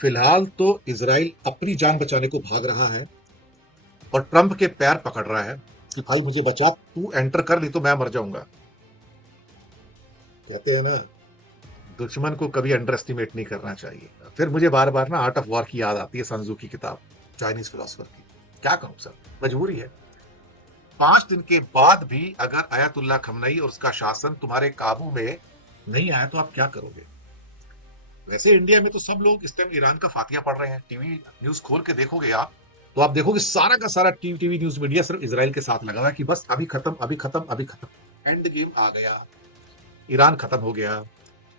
फिलहाल तो इजराइल अपनी जान बचाने को भाग रहा है और ट्रंप के पैर पकड़ रहा है कि भाई मुझे बचा, तू एंटर कर ली तो मैं मर जाऊंगा। कहते हैं ना, दुश्मन को कभी अंडर एस्टिमेट नहीं करना चाहिए। फिर मुझे बार बार ना आर्ट ऑफ वॉर की याद आती है, संजू की किताब, चाइनीज फिलोसफर की। क्या करूं सर, मजबूरी है। 5 दिन के बाद भी अगर अयतुल्ला खमनई और उसका शासन तुम्हारे काबू में नहीं आया तो आप क्या करोगे। वैसे इंडिया में तो सब लोग इस टाइम ईरान का फातिया पढ़ रहे हैं। टीवी न्यूज खोल के देखोगे आप, तो आप देखोगे सारा का सारा टीवी न्यूज मीडिया सिर्फ इसराइल के साथ लगा हुआ है कि बस अभी खत्म, अभी खत्म, अभी खत्म, एंड गेम आ गया, ईरान खत्म हो गया,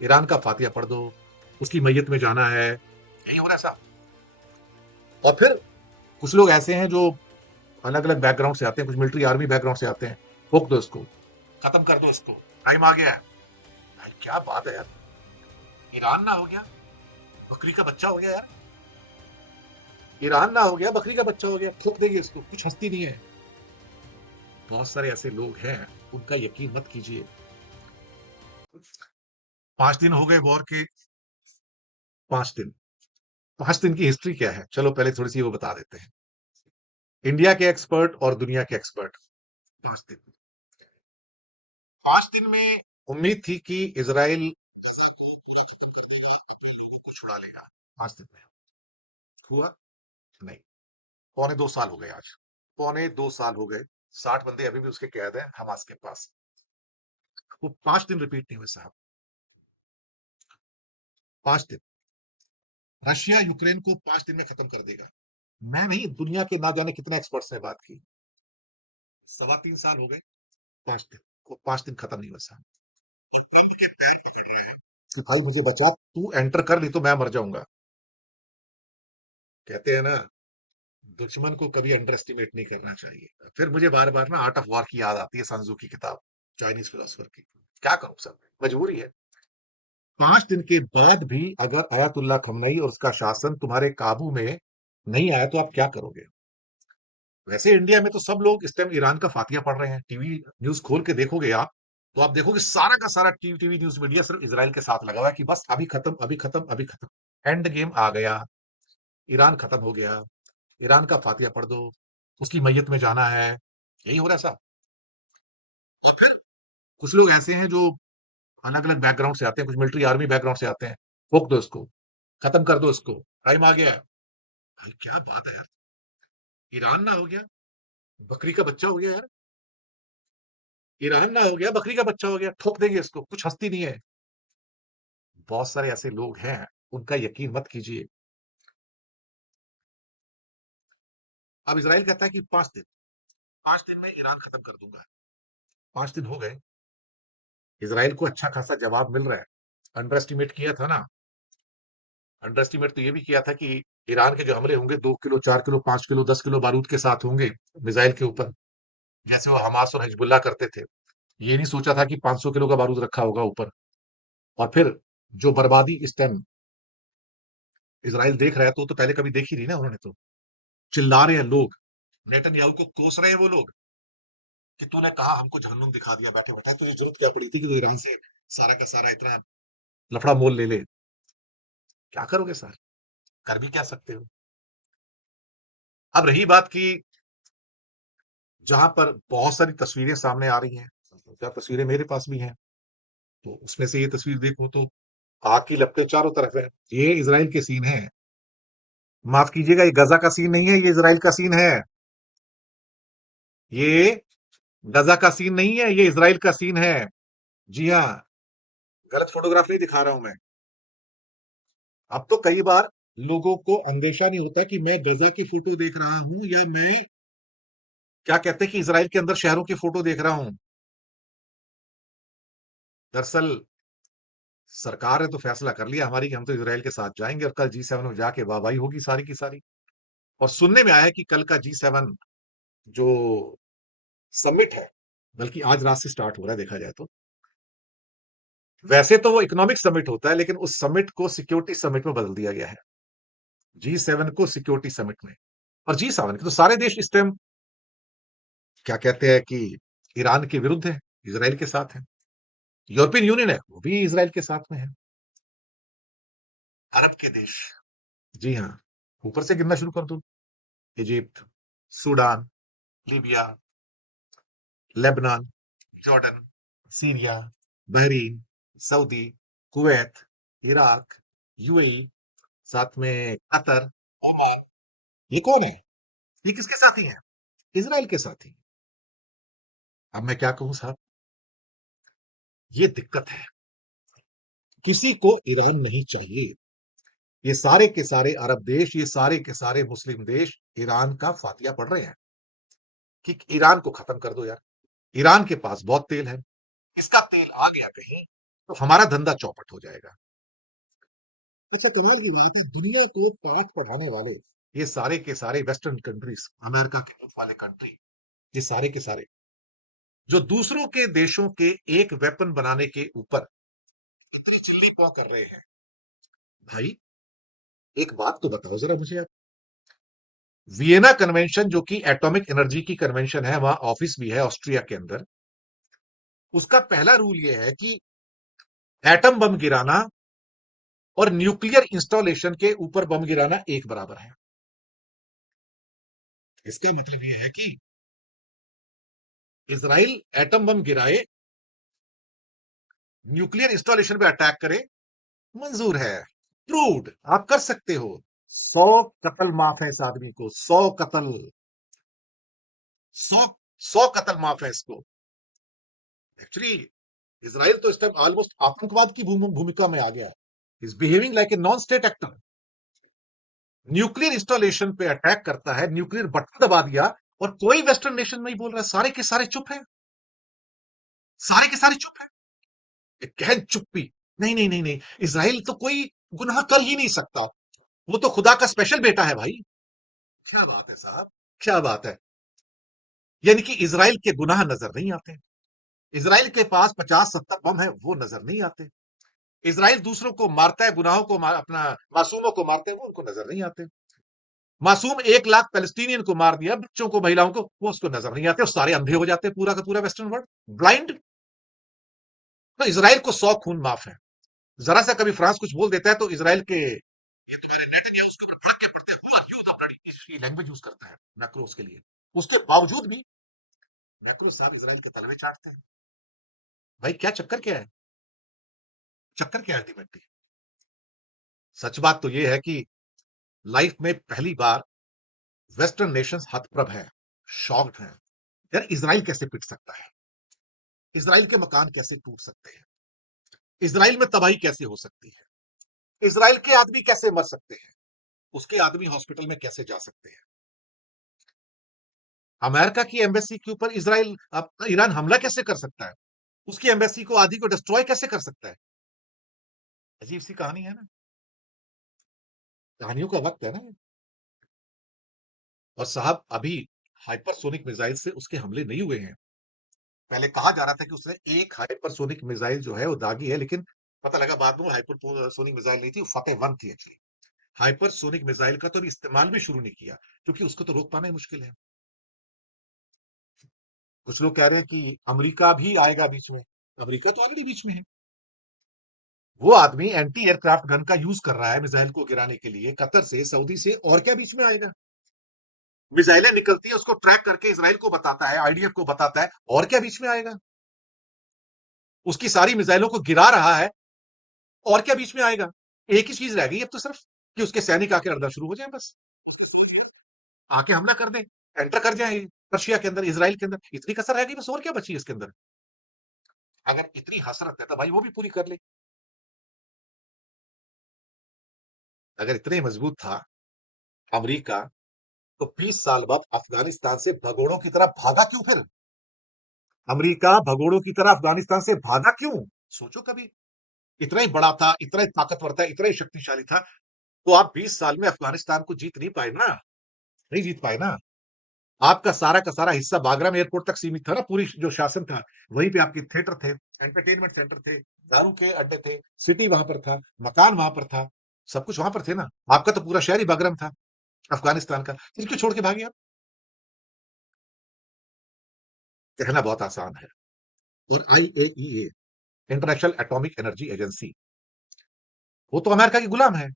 ईरान का फातिया पढ़ दो, उसकी मैयत में जाना है, यही हो रहा है साहब। और फिर कुछ लोग ऐसे हैं जो अलग अलग बैकग्राउंड से आते हैं, कुछ मिलिट्री आर्मी बैकग्राउंड से आते हैं, रोक दो इसको, खत्म कर दो इसको, टाइम आ गया है। भाई क्या बात है यार, ईरान ना हो गया, बकरी का बच्चा हो गया यार, ईरान ना हो गया, बकरी का बच्चा हो गया, ठोक देंगे इसको, कुछ हस्ती नहीं है। बहुत सारे ऐसे लोग हैं, उनका यकीन मत कीजिए। 5 दिन हो गए वॉर के। 5 दिन, 5 दिन की हिस्ट्री क्या है, चलो पहले थोड़ी सी वो बता देते हैं। इंडिया के एक्सपर्ट और दुनिया के एक्सपर्ट, 5 दिन, 5 दिन में उम्मीद थी कि इसराइल को छुड़ा लेगा। 5 दिन में हुआ नहीं। पौने 2 साल हो गए आज, पौने 2 साल हो गए। 60 बंदे अभी भी उसके कैद हैं हमास के पास। वो 5 दिन रिपीट नहीं हुए साहब। 5 दिन, रशिया यूक्रेन को 5 दिन में खत्म कर देगा। मैं नहीं, दुनिया के ना जाने कितने एक्सपर्ट्स ने बात की। 3.25 साल हो गए, 5 दिन, वो 5 दिन खत्म नहीं हुआ साहब। कि भाई मुझे बचा, तू एंटर कर ली तो मैं मर जाऊंगा। कहते हैं ना, दुश्मन को कभी अंडर एस्टिमेट नहीं करना चाहिए। फिर मुझे बार बार ना आर्ट ऑफ वॉर की याद आती है, संजू की किताब, चाइनीज फिलोसफर की। क्या करूं सर, मजबूरी है। 5 दिन के बाद भी अगर अयतुल्ला खमनई और उसका शासन तुम्हारे काबू में नहीं आया तो आप क्या करोगे। वैसे इंडिया में तो सब लोग इस टाइम ईरान का फातिया पढ़ रहे हैं। टीवी न्यूज खोल के देखोगे आप, तो आप देखोगे सारा का सारा टीवी न्यूज मीडिया सिर्फ इसराइल के साथ लगा हुआ है कि बस अभी खत्म, अभी खत्म, अभी खत्म, एंड गेम आ गया, ईरान खत्म हो गया, ईरान का फातिया पढ़ दो, उसकी मैयत में जाना है, यही हो रहा है साहब। और फिर कुछ लोग ऐसे हैं जो अलग अलग बैकग्राउंड से आते हैं, कुछ मिलिट्री आर्मी बैकग्राउंड से आते हैं, रोक दो इसको, खत्म कर दो इसको, टाइम आ गया है। भाई क्या बात है यार, ईरान ना हो गया, बकरी का बच्चा हो गया यार, ईरान ना हो गया, बकरी का बच्चा हो गया, ठोक देंगे इसको, कुछ हस्ती नहीं है। बहुत सारे ऐसे लोग हैं, उनका यकीन मत कीजिए। अब इसराइल कहता है कि 5 दिन, 5 दिन में ईरान खत्म कर दूंगा। 5 दिन हो गए, इसराइल को अच्छा खासा जवाब मिल रहा है। अंडर एस्टिमेट किया था ना, अंडर एस्टिमेट तो ये भी किया था कि ईरान के जो हमले होंगे 2 किलो, 4 किलो, 5 किलो, 10 किलो बारूद के साथ होंगे, मिसाइल के ऊपर, जैसे वो हमास और हिजबुल्ला करते थे। ये नहीं सोचा था कि 500 किलो का बारूद रखा होगा ऊपर। और फिर जो बर्बादी इस टाइम इसराइल देख रहा है, तो पहले कभी देखी नहीं ना उन्होंने। तो चिल्ला रहे हैं लोग, नेतन्याहू को कोस रहे हैं वो लोग कि तूने कहा हमको जहन्नुम दिखा दिया बैठे बैठे, तुझे जरूरत क्या पड़ी थी कि तू ईरान से सारा का सारा इतना लफड़ा मोल ले ले। क्या करोगे सर, कर भी क्या सकते हो। अब रही बात की, जहां पर बहुत सारी तस्वीरें सामने आ रही हैं, क्या तस्वीरें मेरे पास भी हैं, तो उसमें से ये तस्वीर देखो तो आग की लपटें चारों तरफ है। ये इसराइल के सीन है। माफ कीजिएगा, ये गजा का सीन नहीं है, ये इसराइल का सीन है। ये गजा का सीन नहीं है, ये इसराइल का सीन है। जी हाँ, गलत फोटोग्राफ नहीं दिखा रहा हूं मैं। अब तो कई बार लोगों को अंदेशा नहीं होता कि मैं गजा की फोटो देख रहा हूं या मैं, क्या कहते हैं कि इसराइल के अंदर शहरों की फोटो देख रहा हूं। दरअसल सरकार ने तो फैसला कर लिया हमारी कि हम तो इसराइल के साथ जाएंगे और कल G7 में जाके वाहवाही होगी सारी की सारी। और सुनने में आया है कि कल का G7 जो समिट है, बल्कि आज रात से स्टार्ट हो रहा है देखा जाए तो। वैसे तो वो इकोनॉमिक समिट होता है, लेकिन उस समिट को सिक्योरिटी समिट में बदल दिया गया है। G7 को सिक्योरिटी समिट में। और G7 के तो सारे देश इस टाइम, क्या कहते हैं कि, ईरान के विरुद्ध है, इसराइल के साथ है। यूरोपियन यूनियन है, वो भी इसराइल के साथ में है। अरब के देश, जी हाँ, ऊपर से गिनना शुरू कर दो। Egypt, Sudan, Libya, Lebanon, Jordan, Syria, Bahrain, Saudi, Kuwait, Iraq, UAE, साथ में कतर, ओमान। ये कौन है? ये किसके साथी हैं? इजराइल के साथी। अब मैं क्या कहूं साहब, ये दिक्कत है। किसी को ईरान नहीं चाहिए। ये सारे के सारे अरब देश, ये सारे के सारे मुस्लिम देश ईरान का फातिया पढ़ रहे हैं कि ईरान को खत्म कर दो यार। ईरान के पास बहुत तेल है, इसका तेल आ गया कहीं तो हमारा धंधा चौपट हो जाएगा। अच्छा, कमाल की बात है, दुनिया को पाठ पढ़ाने वाले ये सारे के सारे वेस्टर्न कंट्रीज, अमेरिका के मुल्क वाले कंट्री, ये सारे के सारे जो दूसरों के देशों के एक वेपन बनाने के ऊपर इतनी चिल्ली पौ कर रहे हैं। भाई, एक बात तो बताओ जरा मुझे आप, वियना कन्वेंशन जो कि एटॉमिक एनर्जी की कन्वेंशन है, वहां ऑफिस भी है ऑस्ट्रिया के अंदर, उसका पहला रूल यह है कि एटम बम गिराना और न्यूक्लियर इंस्टॉलेशन के ऊपर बम गिराना एक बराबर है। इसका मतलब यह है कि इसराइल एटम बम गिराए, न्यूक्लियर इंस्टॉलेशन पे अटैक करे, मंजूर है, प्रूव्ड, आप कर सकते हो। 100 कत्ल माफ है इस आदमी को, 100 कत्ल, 100 100 कत्ल माफ है इसको। एक्चुअली इसराइल तो इस टाइम ऑलमोस्ट आतंकवाद की भूमिका में आ गया है। Is behaving like a non state actor. Nuclear installation पे अटैक करता है, न्यूक्लियर बटन दबा दिया, और कोई वेस्टर्न नेशन नहीं बोल रहा है, सारे के सारे चुप है, सारे के सारे चुप है। एक गहन चुप्पी। नहीं नहीं नहीं नहीं, इसराइल तो कोई गुनाह कर ही नहीं सकता, वो तो खुदा का स्पेशल बेटा है भाई। क्या बात है साहब, क्या बात है। यानी कि इसराइल के गुनाह नजर नहीं आते, इसराइल के पास 50-70 बम है वो नजर नहीं आते, इसराइल दूसरों को मारता है, गुनाहों को अपना मासूमों को मारते हैं वो उनको नजर नहीं आते। मासूम 1 लाख पैलेस्टीनियन को मार दिया, बच्चों को, महिलाओं को, वो उसको नजर नहीं आते, और सारे अंधे हो जाते हैं, पूरा का पूरा वेस्टर्न वर्ल्ड ब्लाइंड। तो इसराइल को 100 खून माफ है। जरा सा कभी फ्रांस कुछ बोल देता है तो इसराइल के, ये तो मेरे नेतन्याहू उसके ऊपर भड़क के पड़ते हैं, "Who are you, the bloody-" ये लैंग्वेज यूज करता है मैक्रो उसके लिए। उसके बावजूद भी मैक्रो साहब इसराइल के तलवे चाटते हैं। भाई क्या चक्कर क्या है, चक्कर क्या है अल्टीमेटली। सच बात तो ये है कि लाइफ में पहली बार वेस्टर्न नेशंस हतप्रभ है, शॉक्ड है। यार इसराइल कैसे पिट सकता है, इसराइल के मकान कैसे टूट सकते हैं, इसराइल में तबाही कैसे हो सकती है, इसराइल के आदमी कैसे मर सकते हैं, उसके आदमी हॉस्पिटल में कैसे जा सकते हैं। अमेरिका की एम्बेसी के ऊपर इसराइल ईरान हमला कैसे कर सकता है, उसकी एम्बेसी को आधी को डिस्ट्रॉय कैसे कर सकता है। अजीब सी कहानी है ना, कहानियों का वक्त है ना। और साहब अभी हाइपरसोनिक मिसाइल से उसके हमले नहीं हुए हैं। पहले कहा जा रहा था कि उसने एक हाइपरसोनिक मिसाइल जो है वो दागी है, लेकिन पता लगा बाद में हाइपरसोनिक मिसाइल नहीं थी, वो फतेह 1 थी एक्चुअली। हाइपरसोनिक मिसाइल का तो अभी इस्तेमाल भी शुरू नहीं किया, क्योंकि उसको तो रोक पाना ही मुश्किल है। कुछ लोग कह रहे हैं कि अमेरिका भी आएगा बीच में, अमेरिका तो ऑलरेडी बीच में है। वो आदमी एंटी एयरक्राफ्ट गन का यूज कर रहा है मिसाइल को गिराने के लिए, कतर से, सऊदी से, और क्या बीच में आएगा। मिसाइलें निकलती है उसको ट्रैक करके इसराइल को बताता है, आईडीएफ को बताता है, और क्या बीच में आएगा। उसकी सारी मिसाइलों को गिरा रहा है, और क्या बीच में आएगा। एक ही चीज रह गई अब तो सिर्फ, कि उसके सैनिक आके लड़ना शुरू हो जाए बस, आके हमला कर दें, एंटर कर जाए पर्शिया के अंदर, इसराइल के अंदर, इतनी कसर रह गई बस, और क्या बची इसके अंदर। अगर इतनी हसरत है तो भाई वो भी पूरी कर ले। अगर इतने मजबूत था अमेरिका, तो 20 साल बाद अफगानिस्तान से भगोड़ों की तरह भागा क्यों फिर। अमेरिका भगोड़ों की तरह अफगानिस्तान से भागा क्यों। सोचो कभी, इतना ही बड़ा था, इतना ही ताकतवर था, इतना ही शक्तिशाली था, तो आप 20 साल में अफगानिस्तान को जीत नहीं पाए ना, नहीं जीत पाए ना। आपका सारा का सारा हिस्सा बागराम एयरपोर्ट तक सीमित था ना, पूरी जो शासन था, वहीं पे आपके थिएटर थे, एंटरटेनमेंट सेंटर थे, दारू के अड्डे थे, सिटी वहां पर था, मकान वहां पर था, सब कुछ वहां पर थे ना। आपका तो पूरा शहर ही बागराम था अफगानिस्तान का, फिर क्यों छोड़ के भागे आप। कहना बहुत आसान है। और IAEA, international atomic energy agency, वो तो अमेरिका की गुलाम है।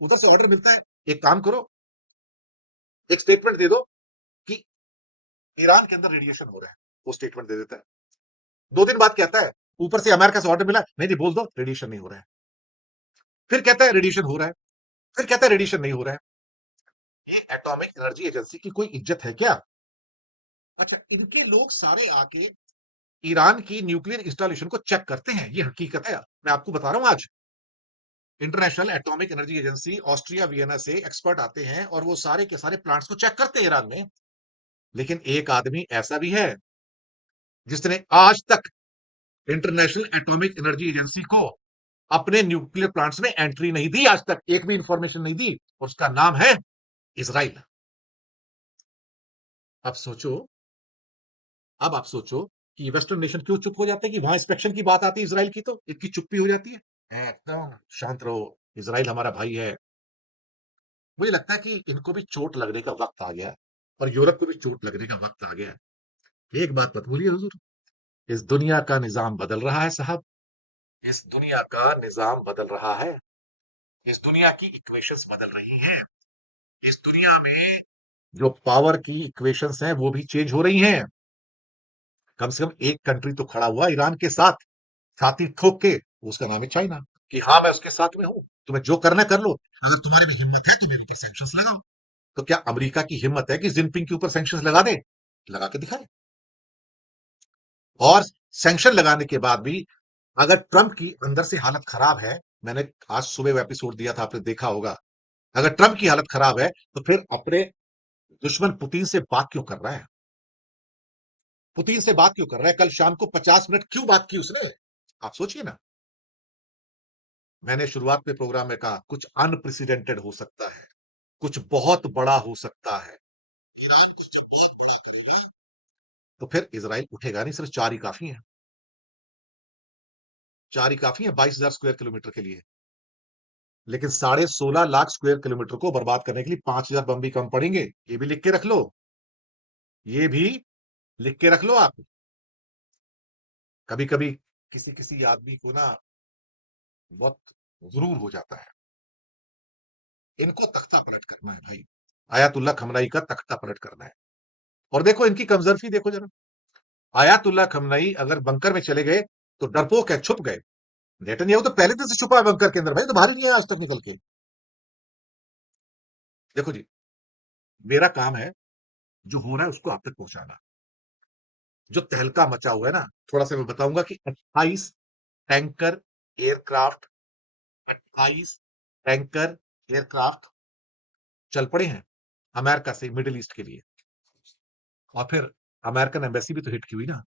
उधर से ऑर्डर मिलता है, एक काम करो, एक स्टेटमेंट दे दो कि ईरान के अंदर रेडिएशन हो रहा है, वो स्टेटमेंट दे देता है। 2 दिन बाद कहता है, ऊपर से अमेरिका से ऑर्डर मिला, नहीं नहीं बोल दो रेडिएशन नहीं हो रहा है। फिर कहता है रेडिएशन हो रहा है, फिर कहता है रेडिएशन नहीं हो रहा है। ये एटॉमिक एनर्जी एजेंसी की कोई इज्जत है क्या? अच्छा, इनके लोग सारे आके ईरान की न्यूक्लियर इंस्टॉलेशन को चेक करते हैं, ये हकीकत है, मैं आपको बता रहा हूं आज। International atomic energy agency Austria Vienna से एक्सपर्ट आते हैं और वो सारे के सारे प्लांट्स को चेक करते हैं ईरान में। लेकिन एक आदमी ऐसा भी है जिसने आज तक इंटरनेशनल एटॉमिक एनर्जी एजेंसी को अपने न्यूक्लियर प्लांट्स में एंट्री नहीं दी, आज तक एक भी इंफॉर्मेशन नहीं दी, और उसका नाम है इसराइल। अब सोचो, अब आप सोचो कि वेस्टर्न नेशन क्यों चुप हो जाते हैं कि वहां इंस्पेक्शन की बात आती है इसराइल की तो इनकी चुप्पी हो जाती है, एकदम शांत रहो, इसराइल हमारा भाई है। मुझे लगता है कि इनको भी चोट लगने का वक्त आ गया है, और यूरोप को भी चोट लगने का वक्त आ गया है। एक बात मत भूलिए हुजूर, इस दुनिया का निजाम बदल रहा है साहब, इस दुनिया का निजाम बदल रहा है, इस दुनिया की इक्वेशंस बदल रही हैं, इस दुनिया में जो पावर की इक्वेशंस हैं वो भी चेंज हो रही हैं। कम से कम एक कंट्री तो खड़ा हुआ ईरान के साथ, छाती ठोक के, उसका नाम है चाइना, कि हाँ मैं उसके साथ में हूं, तुम्हें जो करना कर लो, अगर तुम्हारे में हिम्मत है तो मेरे ऊपर सैंक्शंस लगाओ। तो क्या अमेरिका की हिम्मत है कि जिनपिंग के ऊपर सैंक्शंस लगा दे? लगा के दिखाए। और सैंक्शन लगाने के बाद भी अगर ट्रंप की अंदर से हालत खराब है, मैंने आज सुबह वो एपिसोड दिया था, आपने देखा होगा, अगर ट्रंप की हालत खराब है तो फिर अपने दुश्मन पुतिन से बात क्यों कर रहा है? पुतिन से बात क्यों कर रहा है? कल शाम को 50 मिनट क्यों बात की उसने? आप सोचिए ना। मैंने शुरुआत में प्रोग्राम में कहा कुछ अनप्रेसिडेंटेड हो सकता है, कुछ बहुत बड़ा हो सकता है। ईरान कुछ जब बहुत बड़ा करेगा तो फिर इसराइल उठेगा नहीं, सिर्फ 4 ही काफी है, 4 ही काफी है 22,000 स्क्वायर किलोमीटर के लिए। लेकिन 16.5 लाख स्क्वायर किलोमीटर को बर्बाद करने के लिए 5,000 बम भी कम पड़ेंगे, ये भी लिख के रख लो, ये भी लिख के रख लो आप। कभी कभी किसी किसी आदमी को ना बहुत गुरूर हो जाता है। इनको तख्ता पलट करना है भाई, आयतुल्लाह खमनाई का तख्ता पलट करना है। और देखो इनकी कमजोरी देखो जरा, आयतुल्लाह खमनाई अगर बंकर में चले गए तो डरपोक है, छुप गए। नेतन्याहू तो पहले दिन से छुपा है बंकर के अंदर भाई, तो बाहर ही नहीं आया आज तक निकल के। देखो जी, मेरा काम है जो हो रहा है उसको आप तक पहुंचाना। जो तहलका मचा हुआ है ना, थोड़ा सा मैं बताऊंगा कि 28 टैंकर एयरक्राफ्ट, 28 टैंकर एयरक्राफ्ट चल पड़े हैं अमेरिका से मिडिल ईस्ट के लिए। और फिर अमेरिकन एम्बेसी भी तो हिट की हुई ना,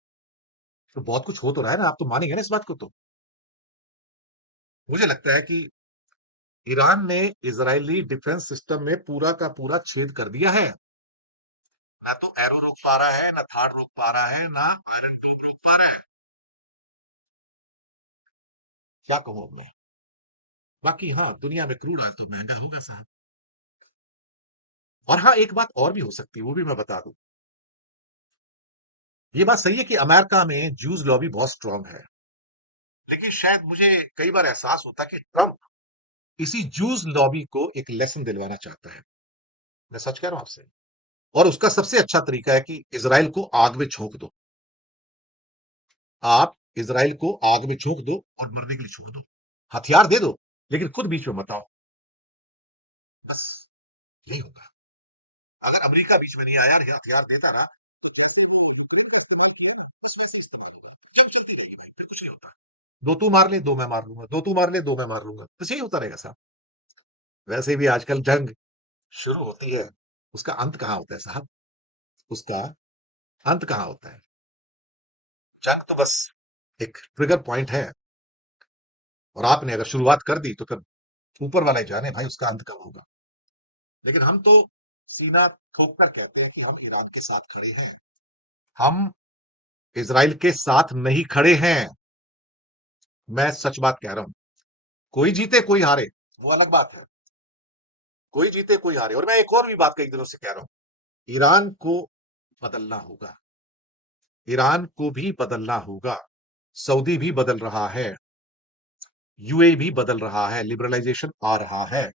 तो बहुत कुछ हो तो रहा है ना, आप तो मानेंगे ना इस बात को। तो मुझे लगता है कि ईरान ने इजरायली डिफेंस सिस्टम में पूरा का पूरा छेद कर दिया है। ना तो एरो रोक पा रहा है, ना थार रोक पा रहा है, ना आयरन क्लब रोक पा रहा है। क्या कहूं अब मैं। बाकी हाँ, दुनिया में क्रूड ऑयल तो महंगा होगा साहब। और हाँ, एक बात और भी हो सकती है, वो भी मैं बता दूं। ये बात सही है कि अमेरिका में जूस लॉबी बहुत स्ट्रांग है, लेकिन शायद मुझे कई बार एहसास होता है कि ट्रंप इसी जूस लॉबी को एक लेसन दिलवाना चाहता है। मैं सच कह रहा हूं आपसे। और उसका सबसे अच्छा तरीका है कि इसराइल को आग में झोंक दो। आप इसराइल को आग में झोंक दो और मरने के लिए छोड़ दो, हथियार दे दो, लेकिन खुद बीच में मत आओ। बस यही होगा। अगर अमेरिका बीच में नहीं आया, हथियार देता रहा, उसमें से इस्तेमाल जब चलती रहेगी, फिर कुछ नहीं होता। दो तू मार ले, दो मैं मार लूंगा, दो तू मार ले, दो मैं मार लूंगा, बस यही होता रहेगा साहब। वैसे भी आजकल जंग शुरू होती है, उसका अंत कहाँ होता है साहब? उसका अंत कहाँ होता है? जंग तो बस एक ट्रिगर पॉइंट है, और आपने अगर शुरुआत कर दी तो फिर ऊपर वाला ही जाने भाई उसका अंत कब होगा। लेकिन हम तो सीना ठोक कर कहते हैं कि हम ईरान के साथ खड़े हैं, हम इसराइल के साथ नहीं खड़े हैं। मैं सच बात कह रहा हूं। कोई जीते कोई हारे, वो अलग बात है, कोई जीते कोई हारे। और मैं एक और भी बात कई दिनों से कह रहा हूं, ईरान को बदलना होगा, ईरान को भी बदलना होगा। सऊदी भी बदल रहा है, यूएई भी बदल रहा है, लिबरलाइजेशन आ रहा है।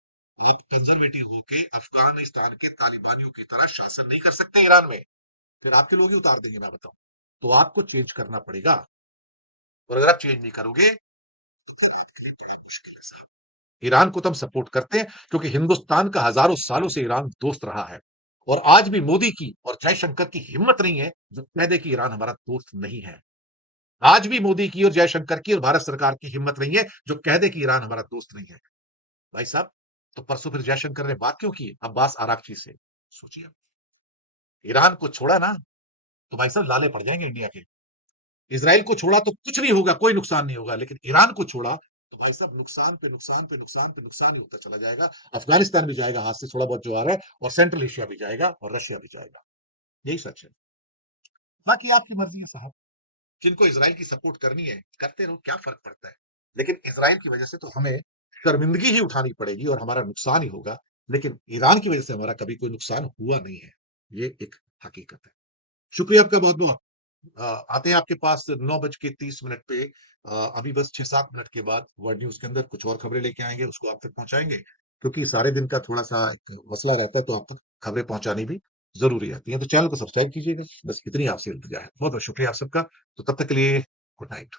आप कंजर्वेटिव होके अफगानिस्तान के तालिबानियों की तरह शासन नहीं कर सकते ईरान में। फिर आपके लोग ही उतार देंगे, मैं बताऊं। तो आपको चेंज करना पड़ेगा, और अगर आप चेंज नहीं करोगे, मुश्किल है साहब। ईरान को तो हम सपोर्ट करते हैं, क्योंकि हिंदुस्तान का हजारों सालों से ईरान दोस्त रहा है। और आज भी मोदी की और जयशंकर की हिम्मत नहीं है जो कह दे कि ईरान हमारा दोस्त नहीं है। आज भी मोदी की और जयशंकर की और भारत सरकार की हिम्मत नहीं है जो कह दे कि ईरान हमारा दोस्त नहीं है। भाई साहब, तो परसों फिर जयशंकर ने बात क्यों की अब्बास आरागची से? सोचिए। ईरान को छोड़ा ना, तो भाई साहब लाले पड़ जाएंगे इंडिया के। इसराइल को छोड़ा तो कुछ नहीं होगा, कोई नुकसान नहीं होगा, लेकिन ईरान को छोड़ा तो भाई साहब नुकसान पे नुकसान पे नुकसान पे नुकसान ही होता चला जाएगा। अफगानिस्तान भी जाएगा हाथ से, थोड़ा बहुत जो आ रहा है, और सेंट्रल एशिया भी जाएगा और रशिया भी जाएगा। यही सच है। बाकी आपकी मर्जी है साहब। जिनको इसराइल की सपोर्ट करनी है करते रहो, क्या फर्क पड़ता है। लेकिन इसराइल की वजह से तो हमें शर्मिंदगी ही उठानी पड़ेगी और हमारा नुकसान ही होगा। लेकिन ईरान की वजह से हमारा कभी कोई नुकसान हुआ नहीं है। ये एक हकीकत है। शुक्रिया आपका बहुत बहुत। आते हैं आपके पास 9:30 पे। अभी बस 6-7 मिनट के बाद वर्ल्ड न्यूज के अंदर कुछ और खबरें लेके आएंगे, उसको आप तक पहुंचाएंगे, क्योंकि सारे दिन का थोड़ा सा एक मसला रहता है, तो आप तक खबरें पहुंचानी भी जरूरी रहती है। तो चैनल को सब्सक्राइब कीजिएगा, बस इतनी आपसे इल्तिजा है। बहुत बहुत शुक्रिया आप सबका। तो तब तक के लिए गुड नाइट।